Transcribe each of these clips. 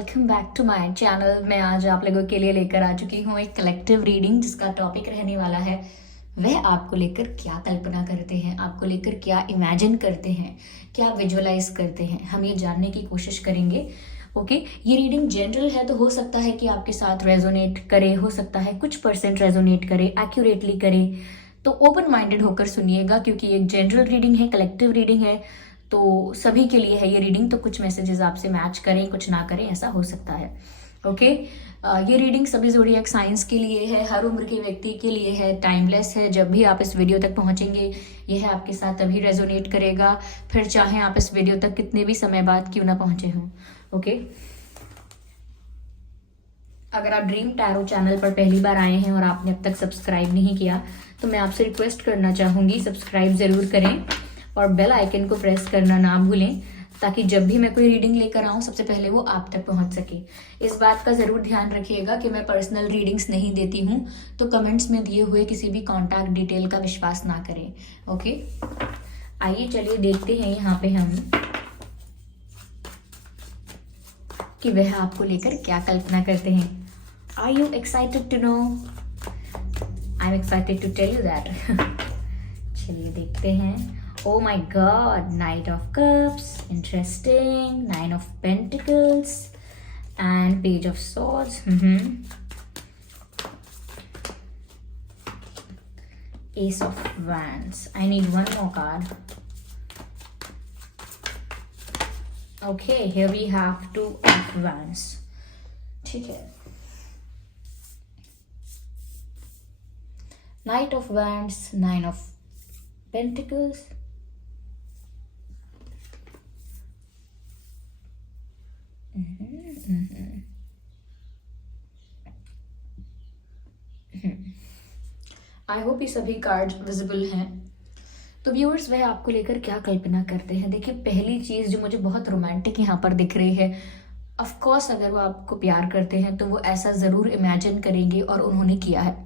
Welcome back to my channel. मैं आज आप लोगों के लिए लेकर आ चुकी हूँ एक कलेक्टिव रीडिंग जिसका टॉपिक रहने वाला है वह आपको लेकर क्या कल्पना करते हैं, आपको लेकर क्या इमेजिन करते हैं, क्या विजुअलाइज करते हैं। हम ये जानने की कोशिश करेंगे। ओके ये रीडिंग जनरल है तो हो सकता है कि आपके साथ रेजोनेट करे, हो सकता है कुछ परसेंट रेजोनेट करे, एक्यूरेटली करे। तो ओपन माइंडेड होकर सुनिएगा क्योंकि एक जनरल रीडिंग है, कलेक्टिव रीडिंग है, तो सभी के लिए है ये रीडिंग। तो कुछ मैसेजेस आपसे मैच करें, कुछ ना करें, ऐसा हो सकता है। ओके ये रीडिंग सभी ज़ोडिएक साइंस के लिए है, हर उम्र के व्यक्ति के लिए है, टाइमलेस है। जब भी आप इस वीडियो तक पहुंचेंगे यह आपके साथ तभी रेजोनेट करेगा, फिर चाहे आप इस वीडियो तक कितने भी समय बाद क्यों ना पहुंचे हों। ओके अगर आप ड्रीम टैरो चैनल पर पहली बार आए हैं और आपने अब तक सब्सक्राइब नहीं किया तो मैं आपसे रिक्वेस्ट करना चाहूँगी सब्सक्राइब ज़रूर करें और बेल आइकन को प्रेस करना ना भूलें ताकि जब भी मैं कोई रीडिंग लेकर आऊँ सबसे पहले वो आप तक पहुँच सके। इस बात का ज़रूर ध्यान रखिएगा कि मैं पर्सनल रीडिंग्स नहीं देती हूँ, तो कमेंट्स में दिए हुए किसी भी कॉन्टैक्ट डिटेल का विश्वास ना करें। ओके आइए चलिए देखते हैं यहाँ पे हम कि वह आपको लेकर क्या कल्पना करते हैं। Are you excited to know? I am excited to tell you that. चलिए देखते हैं। Oh my God, Knight of Cups, interesting. Nine of Pentacles and Page of Swords. Ace of Wands. I need one more card. Okay, here we have Two of Wands. ठीक है। Knight of Wands, Nine of Pentacles. I hope ये सभी card visible हैं। तो viewers वह आपको लेकर क्या कल्पना करते हैं। देखिए पहली चीज़ जो मुझे बहुत रोमांटिक यहाँ पर दिख रही है, ऑफ कोर्स अगर वो आपको प्यार करते हैं तो वो ऐसा ज़रूर इमेजिन करेंगे और उन्होंने किया है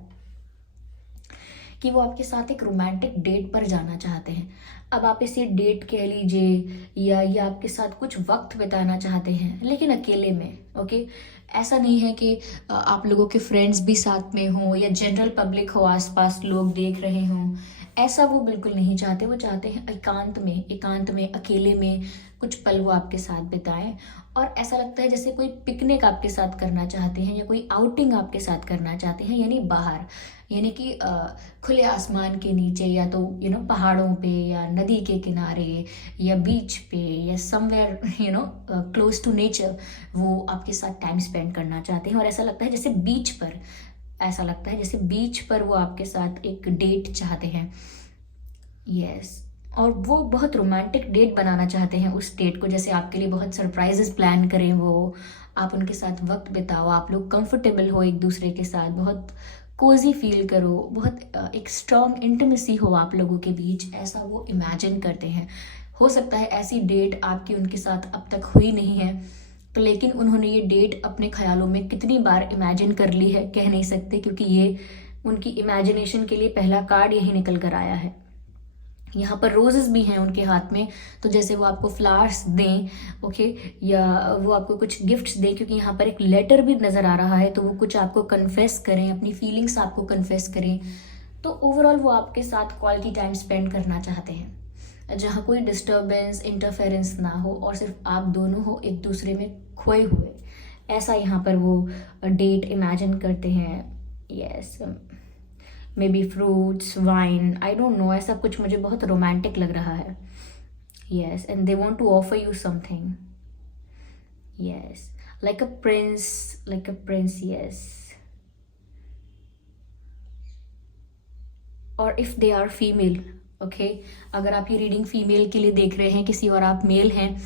कि वो आपके साथ एक रोमांटिक डेट पर जाना चाहते हैं। अब आप इसे डेट कह लीजिए या ये आपके साथ कुछ वक्त बिताना चाहते हैं लेकिन अकेले में। ओके ऐसा नहीं है कि आप लोगों के फ्रेंड्स भी साथ में हों या जनरल पब्लिक हो, आसपास लोग देख रहे हों, ऐसा वो बिल्कुल नहीं चाहते। वो चाहते हैं एकांत में अकेले में कुछ पल वो आपके साथ बिताएं। और ऐसा लगता है जैसे कोई पिकनिक आपके साथ करना चाहते हैं या कोई आउटिंग आपके साथ करना चाहते हैं, यानी बाहर, यानी कि खुले आसमान के नीचे या तो पहाड़ों पे या नदी के किनारे या बीच पे या समवेयर क्लोज टू नेचर वो आपके साथ टाइम स्पेंड करना चाहते हैं। और ऐसा लगता है जैसे बीच पर वो आपके साथ एक डेट चाहते हैं। यस और वो बहुत रोमांटिक डेट बनाना चाहते हैं। उस डेट को जैसे आपके लिए बहुत सरप्राइजेस प्लान करें, वो आप उनके साथ वक्त बिताओ, आप लोग कंफर्टेबल हो एक दूसरे के साथ, बहुत कोजी फील करो, बहुत एक स्ट्रॉन्ग इंटीमेसी हो आप लोगों के बीच, ऐसा वो इमेजिन करते हैं। हो सकता है ऐसी डेट आपकी उनके साथ अब तक हुई नहीं है, तो लेकिन उन्होंने ये डेट अपने ख्यालों में कितनी बार इमेजिन कर ली है कह नहीं सकते, क्योंकि ये उनकी इमेजिनेशन के लिए पहला कार्ड यही निकल कर आया है। यहाँ पर रोजेस भी हैं उनके हाथ में, तो जैसे वो आपको फ्लावर्स दें, ओके, या वो आपको कुछ गिफ्ट्स दें, क्योंकि यहाँ पर एक लेटर भी नज़र आ रहा है, तो वो कुछ आपको कन्फेस करें, अपनी फीलिंग्स आपको कन्फेस करें। तो ओवरऑल वो आपके साथ क्वालिटी टाइम स्पेंड करना चाहते हैं जहाँ कोई डिस्टर्बेंस, इंटरफेरेंस ना हो और सिर्फ आप दोनों हो एक दूसरे में खोए हुए। ऐसा यहाँ पर वो डेट इमेजिन करते हैं। Yes maybe fruits, wine, I don't know, ऐसा कुछ मुझे बहुत रोमांटिक लग रहा है। Yes and they want to offer you something. Yes like a prince, yes. और if they are female, okay, अगर आप ये रीडिंग फीमेल के लिए देख रहे हैं किसी और आप मेल हैं,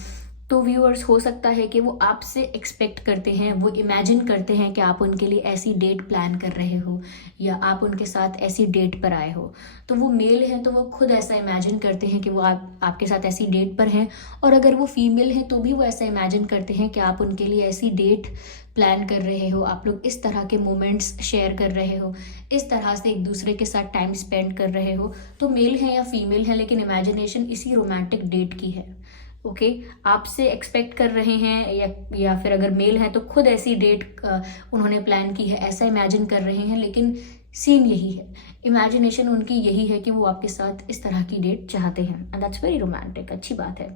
तो व्यूअर्स हो सकता है कि वो आपसे एक्सपेक्ट करते हैं, वो इमेजिन करते हैं कि आप उनके लिए ऐसी डेट प्लान कर रहे हो या आप उनके साथ ऐसी डेट पर आए हो। तो वो मेल हैं तो वो खुद ऐसा इमेजिन करते हैं कि वो आपके साथ ऐसी डेट पर हैं, और अगर वो फीमेल हैं तो भी वो ऐसा इमेजिन करते हैं कि आप उनके लिए ऐसी डेट प्लान कर रहे हो, आप लोग इस तरह के मोमेंट्स शेयर कर रहे हो, इस तरह से एक दूसरे के साथ टाइम स्पेंड कर रहे हो। तो मेल है या फीमेल है, लेकिन इमेजिनेशन इसी रोमांटिक डेट की है। ओके, आपसे एक्सपेक्ट कर रहे हैं, या फिर अगर मेल हैं तो खुद ऐसी डेट उन्होंने प्लान की है, ऐसा इमेजिन कर रहे हैं। लेकिन सीन यही है, इमेजिनेशन उनकी यही है कि वो आपके साथ इस तरह की डेट चाहते हैं, एंड दैट्स वेरी रोमांटिक, अच्छी बात है।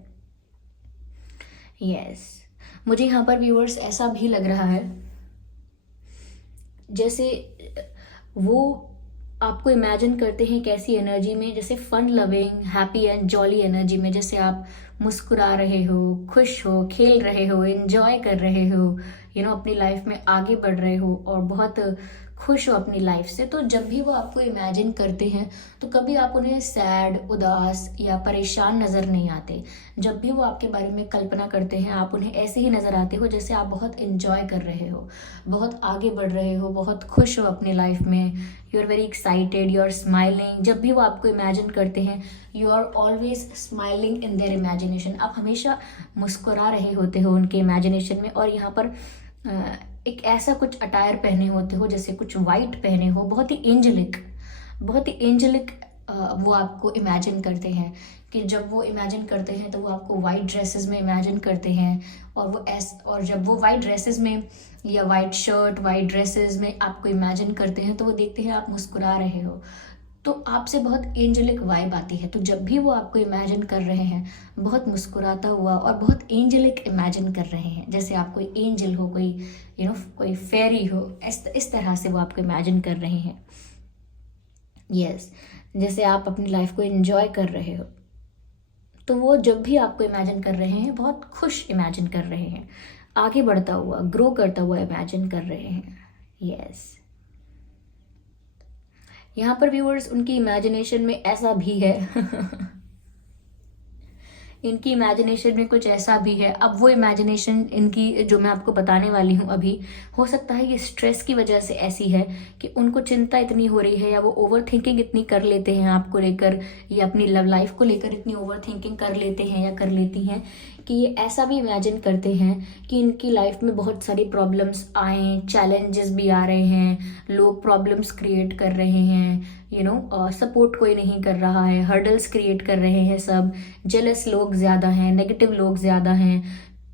यस, मुझे यहाँ पर व्यूअर्स ऐसा भी लग रहा है जैसे वो आपको इमेजिन करते हैं कैसी एनर्जी में, जैसे fun loving, happy and jolly energy में, जैसे आप मुस्कुरा रहे हो, खुश हो, खेल रहे हो, एंजॉय कर रहे हो, अपनी लाइफ में आगे बढ़ रहे हो और बहुत खुश हो अपनी लाइफ से। तो जब भी वो आपको इमेजिन करते हैं तो कभी आप उन्हें सैड, उदास या परेशान नज़र नहीं आते। जब भी वो आपके बारे में कल्पना करते हैं आप उन्हें ऐसे ही नज़र आते हो जैसे आप बहुत एंजॉय कर रहे हो, बहुत आगे बढ़ रहे हो, बहुत खुश हो अपनी लाइफ में, you are very excited, you are smiling. जब भी वो आपको इमेजिन करते हैं you are always smiling in their imagination, आप हमेशा मुस्कुरा रहे होते हो उनके इमेजिनेशन में। और यहाँ पर एक ऐसा कुछ अटायर पहने होते हो, जैसे कुछ वाइट पहने हो, बहुत ही एंजेलिक, बहुत ही एंजेलिक वो आपको इमेजिन करते हैं। कि जब वो इमेजिन करते हैं तो वो आपको वाइट ड्रेसेस में इमेजिन करते हैं, और जब वो वाइट ड्रेसेस में या वाइट शर्ट, वाइट ड्रेसेस में आपको इमेजिन करते हैं तो वो देखते हैं आप मुस्कुरा रहे हो, तो आपसे बहुत एंजेलिक वाइब आती है। तो जब भी वो आपको इमेजिन कर रहे हैं बहुत मुस्कुराता हुआ और बहुत एंजेलिक इमेजिन कर रहे हैं, जैसे आप कोई एंजल हो, कोई कोई फेरी हो, इस तरह से वो आपको इमेजिन कर रहे हैं। यस, जैसे आप अपनी लाइफ को एंजॉय कर रहे हो, तो वो जब भी आपको इमेजिन कर रहे हैं बहुत खुश इमेजिन कर रहे हैं, आगे बढ़ता हुआ, ग्रो करता हुआ इमेजिन कर रहे हैं। यस, यहाँ पर व्यूअर्स उनकी इमेजिनेशन में ऐसा भी है इनकी इमेजिनेशन में कुछ ऐसा भी है। अब वो इमेजिनेशन इनकी जो मैं आपको बताने वाली हूँ अभी, हो सकता है ये स्ट्रेस की वजह से ऐसी है कि उनको चिंता इतनी हो रही है, या वो ओवर थिंकिंग इतनी कर लेते हैं आपको लेकर, या अपनी लव लाइफ को लेकर इतनी ओवर थिंकिंग कर लेते हैं या कर लेती हैं कि ये ऐसा भी इमेजिन करते हैं कि इनकी लाइफ में बहुत सारी प्रॉब्लम्स आए, चैलेंजेस भी आ रहे हैं, लोग प्रॉब्लम्स क्रिएट कर रहे हैं, सपोर्ट कोई नहीं कर रहा है, हर्डल्स क्रिएट कर रहे हैं सब, जेलस लोग ज़्यादा हैं, नेगेटिव लोग ज़्यादा हैं।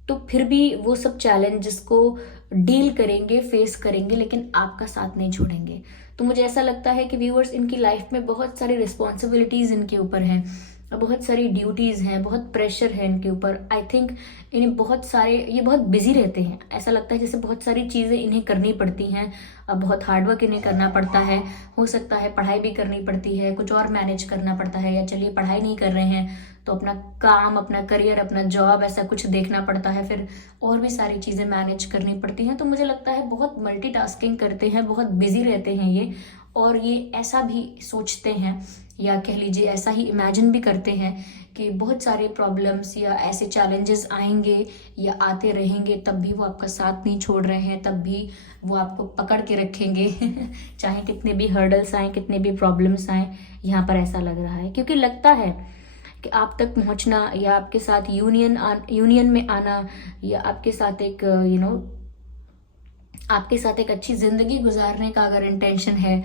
तो फिर भी वो सब चैलेंजेस को डील करेंगे, फेस करेंगे, लेकिन आपका साथ नहीं छोड़ेंगे। तो मुझे ऐसा लगता है कि व्यूअर्स इनकी लाइफ में बहुत सारी रिस्पॉन्सिबिलिटीज़ इनके ऊपर हैं, बहुत सारी ड्यूटीज़ हैं, बहुत प्रेशर है इनके ऊपर। आई थिंक इन्हें ये बहुत बिजी रहते हैं, ऐसा लगता है जैसे बहुत सारी चीज़ें इन्हें करनी पड़ती हैं, अब बहुत हार्डवर्क इन्हें करना पड़ता है। हो सकता है पढ़ाई भी करनी पड़ती है, कुछ और मैनेज करना पड़ता है, या चलिए पढ़ाई नहीं कर रहे हैं तो अपना काम, अपना करियर, अपना जॉब, ऐसा कुछ देखना पड़ता है, फिर और भी सारी चीज़ें मैनेज करनी पड़ती हैं। तो मुझे लगता है बहुत मल्टीटास्किंग करते हैं, बहुत बिजी रहते हैं ये, और ये ऐसा भी सोचते हैं, या कह लीजिए ऐसा ही इमेजिन भी करते हैं कि बहुत सारे प्रॉब्लम्स या ऐसे चैलेंजेस आएंगे या आते रहेंगे, तब भी वो आपका साथ नहीं छोड़ रहे हैं, तब भी वो आपको पकड़ के रखेंगे चाहे कितने भी हर्डल्स आए, कितने भी प्रॉब्लम्स आए। यहाँ पर ऐसा लग रहा है, क्योंकि लगता है कि आप तक पहुँचना, या आपके साथ यूनियन में आना, या आपके साथ एक आपके साथ एक अच्छी ज़िंदगी गुजारने का अगर इंटेंशन है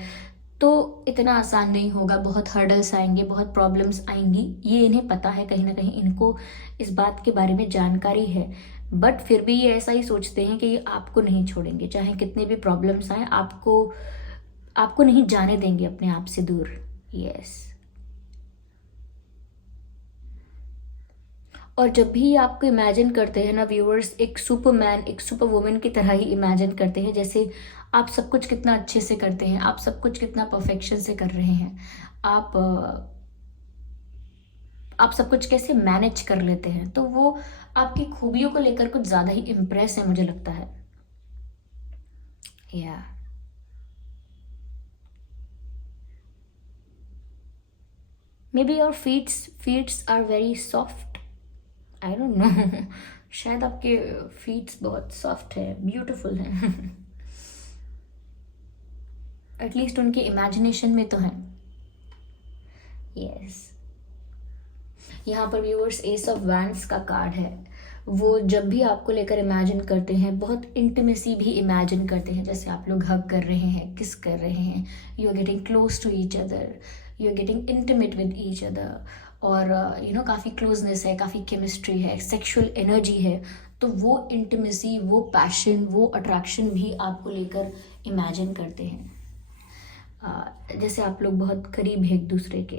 तो इतना आसान नहीं होगा, बहुत हर्डल्स आएंगे, बहुत प्रॉब्लम्स आएंगी, ये इन्हें पता है, कहीं ना कहीं इनको इस बात के बारे में जानकारी है। बट फिर भी ये ऐसा ही सोचते हैं कि ये आपको नहीं छोड़ेंगे, चाहे कितने भी प्रॉब्लम्स आए, आपको नहीं जाने देंगे अपने आप से दूर। यस, और जब भी आपको इमेजिन करते हैं ना व्यूअर्स, एक सुपरमैन, एक सुपर वुमन की तरह ही इमेजिन करते हैं, जैसे आप सब कुछ कितना अच्छे से करते हैं, आप सब कुछ कितना परफेक्शन से कर रहे हैं, आप सब कुछ कैसे मैनेज कर लेते हैं। तो वो आपकी खूबियों को लेकर कुछ ज़्यादा ही इम्प्रेस है, मुझे लगता है। या maybe your feets are very soft, I don't know शायद आपके फीट्स बहुत सॉफ्ट है, ब्यूटीफुल है एटलीस्ट उनके इमेजिनेशन में तो है। यस, यहाँ पर व्यूअर्स एस ऑफ वैंड्स का कार्ड है। वो जब भी आपको लेकर इमेजिन करते हैं, बहुत इंटीमेसी भी इमेजिन करते हैं, जैसे आप लोग हग कर रहे हैं, किस कर रहे हैं, you are getting close to each other, you are getting intimate with each other, और काफ़ी क्लोजनेस है, काफ़ी केमिस्ट्री है, सेक्सुअल एनर्जी है, तो वो इंटीमेसी, वो पैशन, वो अट्रैक्शन भी आपको लेकर इमेजिन करते हैं। जैसे आप लोग बहुत करीब हैं एक दूसरे के,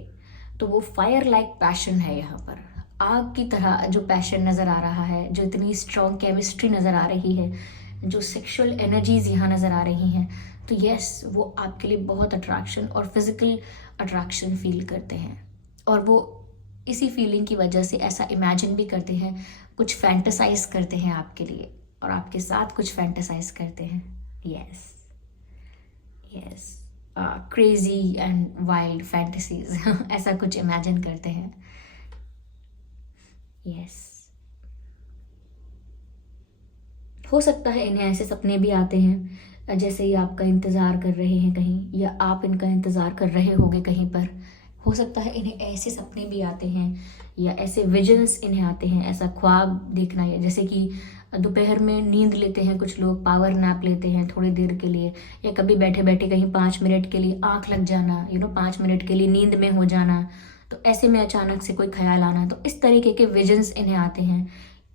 तो वो फायर लाइक पैशन है यहाँ पर, आग की तरह जो पैशन नज़र आ रहा है, जो इतनी स्ट्रॉन्ग केमिस्ट्री नज़र आ रही है, जो सेक्सुअल एनर्जीज यहाँ नज़र आ रही हैं, तो यस वो आपके लिए बहुत अट्रैक्शन और फिजिकल अट्रैक्शन फील करते हैं। और वो इसी फीलिंग की वजह से ऐसा इमेजिन भी करते हैं, कुछ फैंटेसाइज करते हैं आपके लिए और आपके साथ कुछ फैंटेसाइज करते हैं। Yes yes, crazy and wild fantasies ऐसा कुछ इमेजिन करते हैं। यस, हो सकता है इन्हें ऐसे सपने भी आते हैं जैसे ये आपका इंतज़ार कर रहे हैं कहीं, या आप इनका इंतज़ार कर रहे होगे कहीं पर। हो सकता है इन्हें ऐसे सपने भी आते हैं या ऐसे विजन्स इन्हें आते हैं, ऐसा ख्वाब देखना है, जैसे कि दोपहर में नींद लेते हैं कुछ लोग, पावर नैप लेते हैं थोड़ी देर के लिए, या कभी बैठे बैठे कहीं 5 मिनट के लिए आँख लग जाना, 5 मिनट के लिए नींद में हो जाना, तो ऐसे में अचानक से कोई ख्याल आना। तो इस तरीके के विजन्स इन्हें आते हैं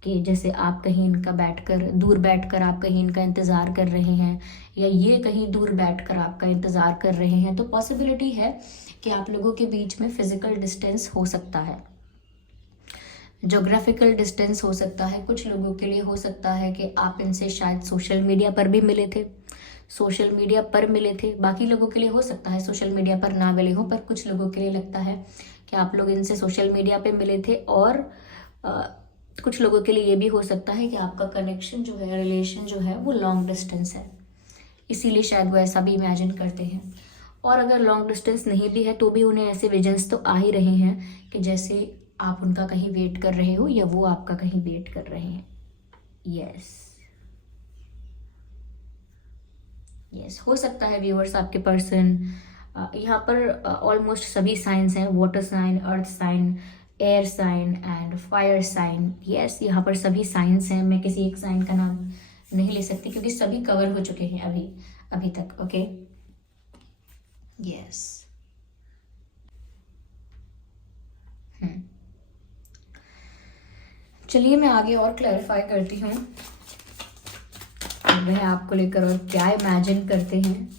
कि जैसे आप कहीं इनका बैठकर, दूर बैठकर आप कहीं इनका इंतज़ार कर रहे हैं, या ये कहीं दूर बैठकर आपका इंतज़ार कर रहे हैं। तो पॉसिबिलिटी है कि आप लोगों के बीच में फिजिकल डिस्टेंस हो सकता है, जोग्राफिकल डिस्टेंस हो सकता है। कुछ लोगों के लिए हो सकता है कि आप इनसे शायद सोशल मीडिया पर भी मिले थे, सोशल मीडिया पर मिले थे। बाकी लोगों के लिए हो सकता है सोशल मीडिया पर ना मिले हो, पर कुछ लोगों के लिए लगता है कि आप लोग इनसे सोशल मीडिया पे मिले थे। और कुछ लोगों के लिए ये भी हो सकता है कि आपका कनेक्शन जो है, रिलेशन जो है, वो लॉन्ग डिस्टेंस है, इसीलिए शायद वो ऐसा भी इमेजिन करते हैं। और अगर लॉन्ग डिस्टेंस नहीं भी है तो भी उन्हें ऐसे विजन्स तो आ ही रहे हैं कि जैसे आप उनका कहीं वेट कर रहे हो या वो आपका कहीं वेट कर रहे हैं। यस यस, हो सकता है व्यूअर्स आपके पर्सन, यहाँ पर ऑलमोस्ट सभी साइंस हैं, water sign, earth sign, air sign and fire sign. Yes, यहाँ पर सभी साइंस हैं, मैं किसी एक साइन का नाम नहीं ले सकती क्योंकि सभी कवर हो चुके हैं अभी तक। Okay, yes. चलिए मैं आगे और क्लैरिफाई करती हूँ वह आपको लेकर और क्या इमेजिन करते हैं।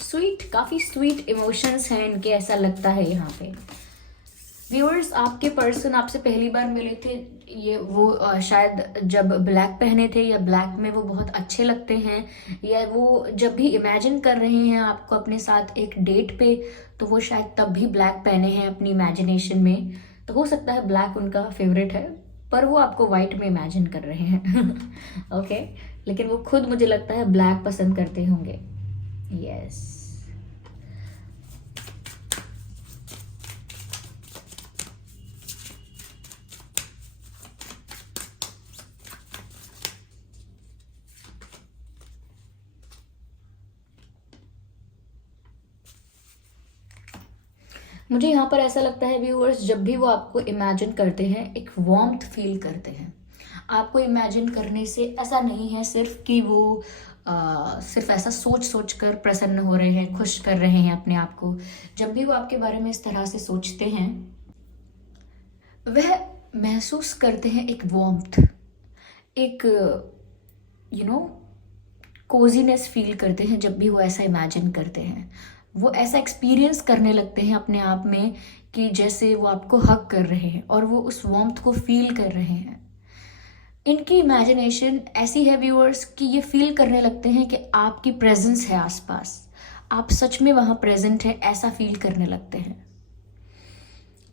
स्वीट, काफ़ी स्वीट इमोशंस हैं इनके, ऐसा लगता है यहाँ पे। व्यूअर्स, आपके पर्सन आपसे पहली बार मिले थे, ये वो शायद जब ब्लैक पहने थे, या ब्लैक में वो बहुत अच्छे लगते हैं, या वो जब भी इमेजिन कर रहे हैं आपको अपने साथ एक डेट पे, तो वो शायद तब भी ब्लैक पहने हैं अपनी इमेजिनेशन में। तो हो सकता है ब्लैक उनका फेवरेट है, पर वो आपको वाइट में इमेजिन कर रहे हैं ओके, लेकिन वो खुद मुझे लगता है ब्लैक पसंद करते होंगे। यस, मुझे यहाँ पर ऐसा लगता है व्यूअर्स, जब भी वो आपको इमेजिन करते हैं एक वार्मथ फील करते हैं। आपको इमेजिन करने से ऐसा नहीं है सिर्फ कि वो सिर्फ ऐसा सोच सोच कर प्रसन्न हो रहे हैं, खुश कर रहे हैं अपने आप को। जब भी वो आपके बारे में इस तरह से सोचते हैं, वह महसूस करते हैं एक वार्मथ, एक कोजीनेस फील करते हैं। जब भी वो ऐसा इमेजिन करते हैं, वो ऐसा एक्सपीरियंस करने लगते हैं अपने आप में कि जैसे वो आपको हग कर रहे हैं और वो उस वार्मथ को फील कर रहे हैं। इनकी इमेजिनेशन ऐसी है व्यूअर्स कि ये फील करने लगते हैं कि आपकी प्रेजेंस है आसपास, आप सच में वहाँ प्रेजेंट हैं, ऐसा फील करने लगते हैं।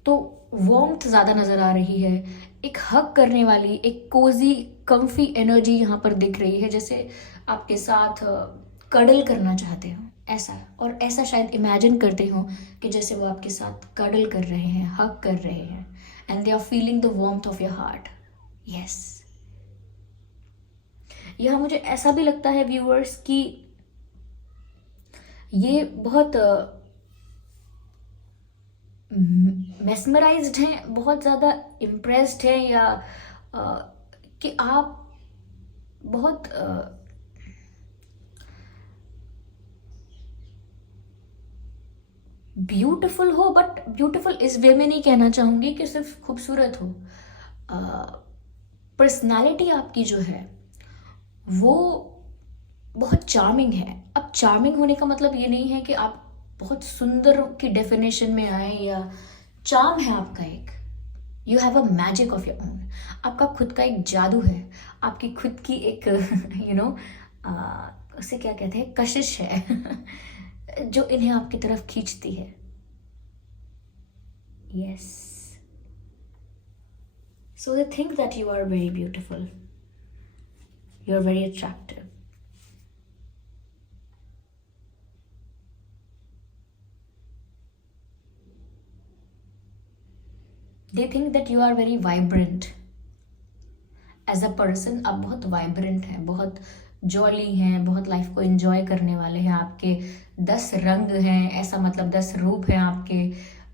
तो वार्मथ ज़्यादा नज़र आ रही है, एक हग करने वाली, एक कोजी कम्फी एनर्जी यहाँ पर दिख रही है, जैसे आपके साथ कडल करना चाहते हो ऐसा। और ऐसा शायद इमेजिन करते हो कि जैसे वो आपके साथ कडल कर रहे हैं, हग कर रहे हैं, and they are feeling the warmth of your heart. Yes, यह मुझे ऐसा भी लगता है व्यूअर्स कि ये बहुत मेस्मराइज्ड हैं, बहुत ज़्यादा इम्प्रेस्ड हैं, या कि आप बहुत ब्यूटीफुल हो, बट ब्यूटीफुल इस वे में नहीं कहना चाहूँगी कि सिर्फ खूबसूरत हो। पर्सनालिटी आपकी जो है वो बहुत चार्मिंग है। अब चार्मिंग होने का मतलब ये नहीं है कि आप बहुत सुंदर की डेफिनेशन में आए, या चार्म है आपका एक, you have a magic of your own. आपका खुद का एक जादू है, आपकी खुद की एक यू नो उसे क्या कहते हैं, कशिश है जो इन्हें आपकी तरफ खींचती है। Yes, so they think that you are very beautiful, you are very attractive. They think that you are very vibrant as a person. आप बहुत वाइब्रेंट हैं, बहुत जॉली हैं, बहुत लाइफ को एंजॉय करने वाले हैं। आपके 10 रंग हैं, ऐसा मतलब 10 रूप हैं आपके।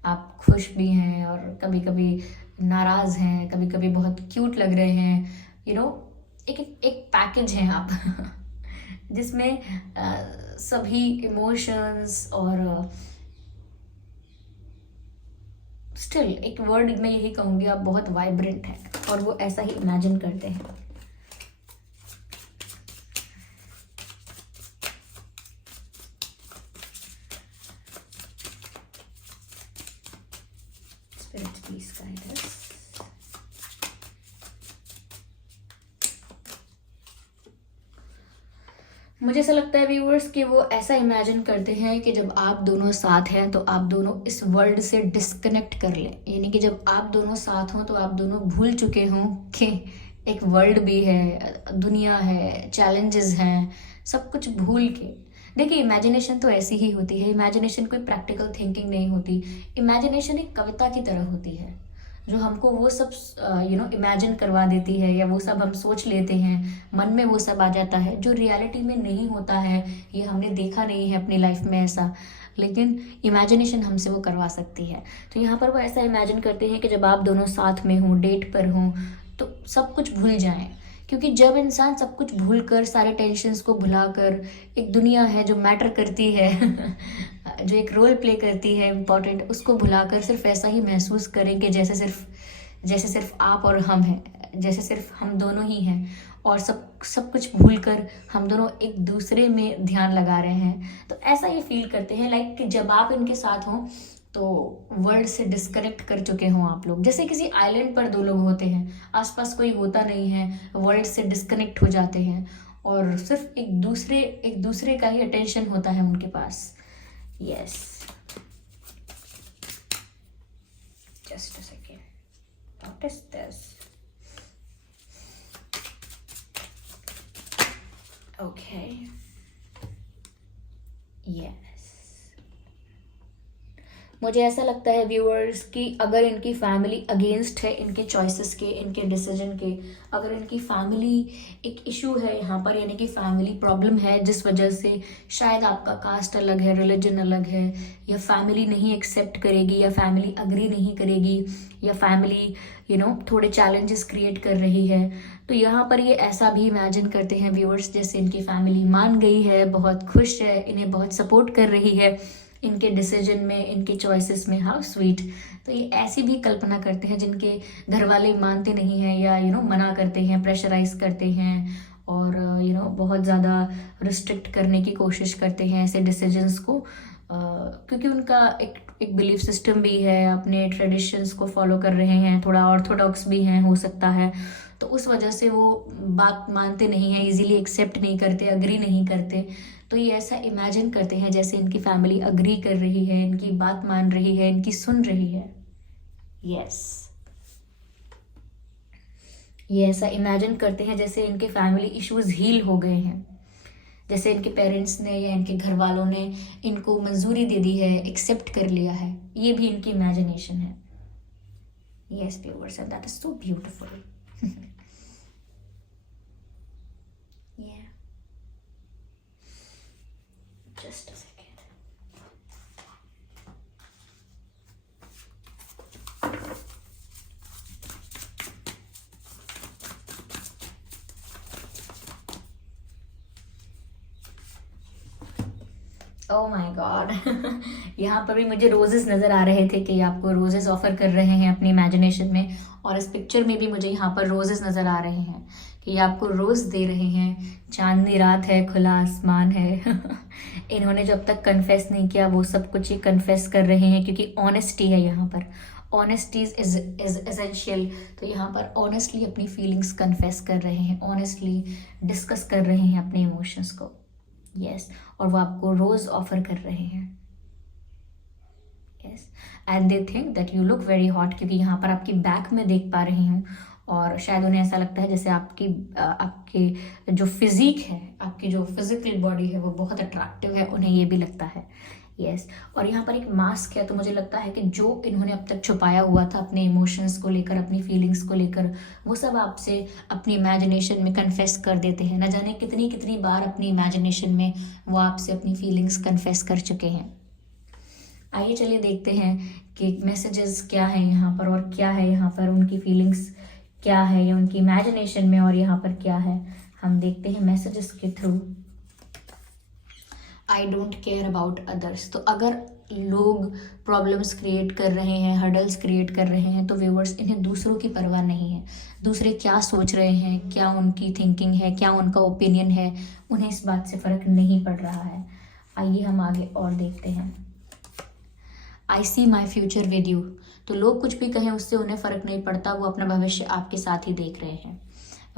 आप खुश भी हैं और कभी कभी नाराज हैं, कभी कभी बहुत क्यूट लग रहे हैं। एक एक, एक पैकेज हैं आप जिसमें सभी इमोशंस और स्टिल एक वर्ड में यही कहूँगी, आप बहुत वाइब्रेंट हैं और वो ऐसा ही इमेजिन करते हैं। Spirit, please guide us. मुझे ऐसा लगता है व्यूअर्स कि वो ऐसा इमेजिन करते हैं कि जब आप दोनों साथ हैं तो आप दोनों इस वर्ल्ड से डिस्कनेक्ट कर लें। यानी कि जब आप दोनों साथ हों तो आप दोनों भूल चुके हों कि एक वर्ल्ड भी है, दुनिया है, चैलेंजेस हैं, सब कुछ भूल के। देखिए, इमेजिनेशन तो ऐसी ही होती है। इमेजिनेशन कोई प्रैक्टिकल थिंकिंग नहीं होती। इमेजिनेशन एक कविता की तरह होती है जो हमको वो सब इमेजिन करवा देती है, या वो सब हम सोच लेते हैं, मन में वो सब आ जाता है जो रियलिटी में नहीं होता है। ये हमने देखा नहीं है अपनी लाइफ में ऐसा, लेकिन इमेजिनेशन हमसे वो करवा सकती है। तो यहाँ पर वो ऐसा इमेजिन करते हैं कि जब आप दोनों साथ में हों, डेट पर हों, तो सब कुछ भूल जाएं। क्योंकि जब इंसान सब कुछ भूल कर, सारे टेंशन्स को भुलाकर, एक दुनिया है जो मैटर करती है जो एक रोल प्ले करती है इम्पॉर्टेंट, उसको भुलाकर सिर्फ ऐसा ही महसूस करें कि जैसे सिर्फ आप और हम हैं, जैसे सिर्फ हम दोनों ही हैं, और सब सब कुछ भूल कर हम दोनों एक दूसरे में ध्यान लगा रहे हैं। तो ऐसा ये फील करते हैं, लाइक कि जब आप इनके साथ हों तो वर्ल्ड से डिस्कनेक्ट कर चुके हों आप लोग। जैसे किसी आइलैंड पर दो लोग होते हैं, आसपास कोई होता नहीं है, वर्ल्ड से डिस्कनेक्ट हो जाते हैं और सिर्फ एक दूसरे का ही अटेंशन होता है उनके पास। Yes, just a second, what is this? Okay, yes. मुझे ऐसा लगता है व्यूअर्स कि अगर इनकी फैमिली अगेंस्ट है इनके चॉइसेस के, इनके डिसीजन के, अगर इनकी फैमिली एक इशू है यहाँ पर, यानी कि फैमिली प्रॉब्लम है जिस वजह से शायद आपका कास्ट अलग है, रिलीजन अलग है, या फैमिली नहीं एक्सेप्ट करेगी, या फैमिली अग्री नहीं करेगी, या फैमिली थोड़े चैलेंजेस क्रिएट कर रही है, तो यहाँ पर ये ऐसा भी इमेजिन करते हैं व्यूअर्स जैसे इनकी फैमिली मान गई है, बहुत खुश है, इन्हें बहुत सपोर्ट कर रही है इनके डिसीजन में, इनके चॉइसेस में। How sweet. तो ये ऐसी भी कल्पना करते हैं जिनके घर वाले मानते नहीं हैं, या मना करते हैं, प्रेशराइज करते हैं, और बहुत ज़्यादा रिस्ट्रिक्ट करने की कोशिश करते हैं ऐसे डिसीजंस को, क्योंकि उनका एक बिलीफ सिस्टम भी है, अपने ट्रेडिशंस को फॉलो कर रहे हैं, थोड़ा ऑर्थोडॉक्स भी हैं हो सकता है, तो उस वजह से वो बात मानते नहीं हैं, इजीली एक्सेप्ट नहीं करते, अग्री नहीं करते। तो ये ऐसा इमेजिन करते हैं जैसे इनकी फैमिली अग्री कर रही है, इनकी बात मान रही है, इनकी सुन रही है। यस, ये ऐसा इमेजिन करते हैं जैसे इनके फैमिली इश्यूज हील हो गए हैं, जैसे इनके पेरेंट्स ने या इनके घर वालों ने इनको मंजूरी दे दी है, एक्सेप्ट कर लिया है। ये भी इनकी इमेजिनेशन है। Yes viewers, and that is so beautiful. Yeah. Just a second. Oh my God. यहाँ पर भी मुझे रोजेस नज़र आ रहे थे कि आपको रोजेस ऑफर कर रहे हैं अपनी इमेजिनेशन में, और इस पिक्चर में भी मुझे यहाँ पर रोजेस नज़र आ रहे हैं कि ये आपको रोज दे रहे हैं। चांदनी रात है, खुला आसमान है। इन्होंने जो अब तक कन्फेस नहीं किया वो सब कुछ ही कन्फेस कर रहे हैं, क्योंकि ऑनेस्टी है यहाँ पर। Honesty is essential. तो यहाँ पर ऑनेस्टली अपनी फीलिंग्स कन्फेस कर रहे हैं, ऑनेस्टली डिस्कस कर रहे हैं अपने इमोशंस को। यस, और वो आपको रोज ऑफर कर रहे हैं। Yes, and they think that you look very hot, क्योंकि यहाँ पर आपकी बैक में देख पा रही हूँ, और शायद उन्हें ऐसा लगता है जैसे आपकी जो फिजिक है, आपकी जो फिजिकल बॉडी है वो बहुत अट्रैक्टिव है, उन्हें ये भी लगता है। यस, और यहाँ पर एक मास्क है, तो मुझे लगता है कि जो इन्होंने अब तक छुपाया हुआ था अपने इमोशंस को लेकर, अपनी फीलिंग्स को लेकर, वो सब आपसे अपनी इमेजिनेशन में कन्फेस कर देते हैं। न जाने कितनी कितनी बार अपनी इमेजिनेशन में वो आपसे अपनी फीलिंग्स कन्फेस कर चुके हैं। आइए चलिए देखते हैं कि मैसेजेस क्या है यहाँ पर, और क्या है यहाँ पर उनकी फीलिंग्स क्या है, या उनकी इमेजिनेशन में, और यहाँ पर क्या है। हम देखते हैं मैसेजेस के through. I don't care about others. तो अगर लोग प्रॉब्लम्स क्रिएट कर रहे हैं, हर्डल्स क्रिएट कर रहे हैं, तो व्यूअर्स इन्हें दूसरों की परवाह नहीं है। दूसरे क्या सोच रहे हैं, क्या उनकी थिंकिंग है, क्या उनका ओपिनियन है, उन्हें इस बात से फ़र्क नहीं पड़ रहा है। आइए हम आगे और देखते हैं। आई सी माई फ्यूचर विद यू। तो लोग कुछ भी कहें उससे उन्हें फ़र्क नहीं पड़ता, वो अपना भविष्य आपके साथ ही देख रहे हैं।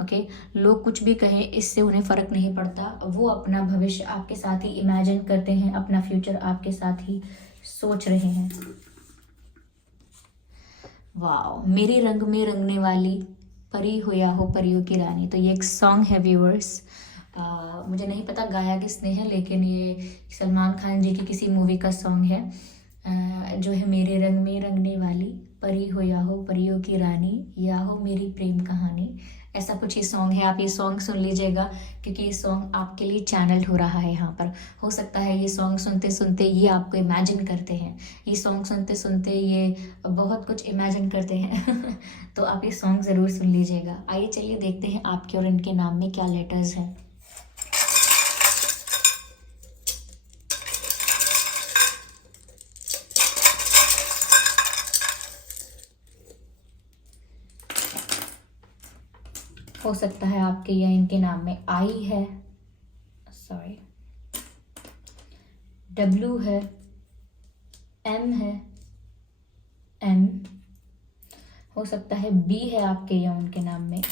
ओके, लोग कुछ भी कहें इससे उन्हें फ़र्क नहीं पड़ता, वो अपना भविष्य आपके साथ ही इमेजिन करते हैं, अपना फ्यूचर आपके साथ ही सोच रहे हैं। वाओ, मेरे रंग में रंगने वाली परी हो या हो परियों की रानी। तो ये एक सॉन्ग है व्यूअर्स, मुझे नहीं पता गाया किसने है, लेकिन ये सलमान खान जी की किसी मूवी का सॉन्ग है, जो है मेरे रंग में रंगने वाली परी हो या हो परियों की रानी, या हो मेरी प्रेम कहानी। ऐसा कुछ ही सॉन्ग है। आप ये सॉन्ग सुन लीजिएगा, क्योंकि ये सॉन्ग आपके लिए चैनल्ड हो रहा है यहाँ पर। हो सकता है ये सॉन्ग सुनते सुनते ये आपको इमेजिन करते हैं, ये सॉन्ग सुनते सुनते ये बहुत कुछ इमेजिन करते हैं। तो आप ये सॉन्ग ज़रूर सुन लीजिएगा। आइए चलिए देखते हैं आपके और इनके नाम में क्या लेटर्स हैं। हो सकता है आपके या इनके नाम में आई है, सॉरी, डब्ल्यू है, एम है, एम, हो सकता है बी है आपके या उनके नाम में,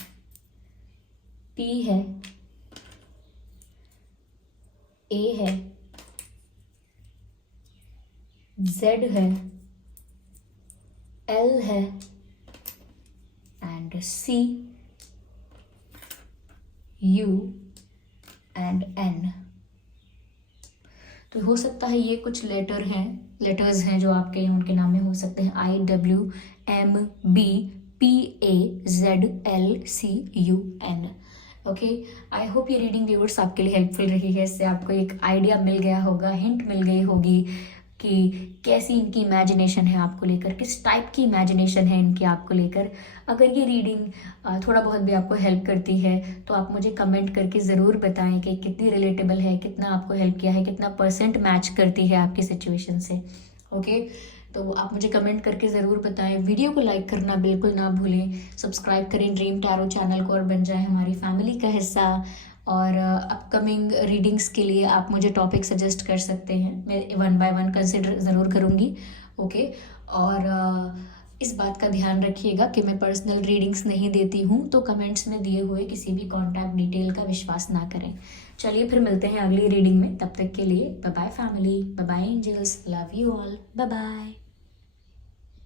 पी है, ए है, जेड है, एल है, and C, U and N. तो हो सकता है ये कुछ लेटर्स हैं जो आपके या उनके नाम में हो सकते हैं। I, W, M, B, P, A, Z, L, C, U, N. Okay, I hope ये रीडिंग व्यूअर्स आपके लिए हेल्पफुल रही है। इससे आपको एक आइडिया मिल गया होगा, हिंट मिल गई होगी कि कैसी इनकी इमेजिनेशन है आपको लेकर, किस टाइप की इमेजिनेशन है इनकी आपको लेकर। अगर ये रीडिंग थोड़ा बहुत भी आपको हेल्प करती है तो आप मुझे कमेंट करके ज़रूर बताएं कि कितनी रिलेटेबल है, कितना आपको हेल्प किया है, कितना % मैच करती है आपकी सिचुएशन से। ओके, तो आप मुझे कमेंट करके ज़रूर बताएं। वीडियो को लाइक करना बिल्कुल ना भूलें। सब्सक्राइब करें ड्रीम टैरो चैनल को और बन जाएं हमारी फैमिली का हिस्सा। और अपकमिंग रीडिंग्स के लिए आप मुझे टॉपिक सजेस्ट कर सकते हैं, मैं 1 by 1 कंसिडर ज़रूर करूँगी। ओके, और इस बात का ध्यान रखिएगा कि मैं पर्सनल रीडिंग्स नहीं देती हूँ, तो कमेंट्स में दिए हुए किसी भी कॉन्टैक्ट डिटेल का विश्वास ना करें। चलिए फिर मिलते हैं अगली रीडिंग में, तब तक के लिए bye bye family, bye bye angels, love you all, bye bye.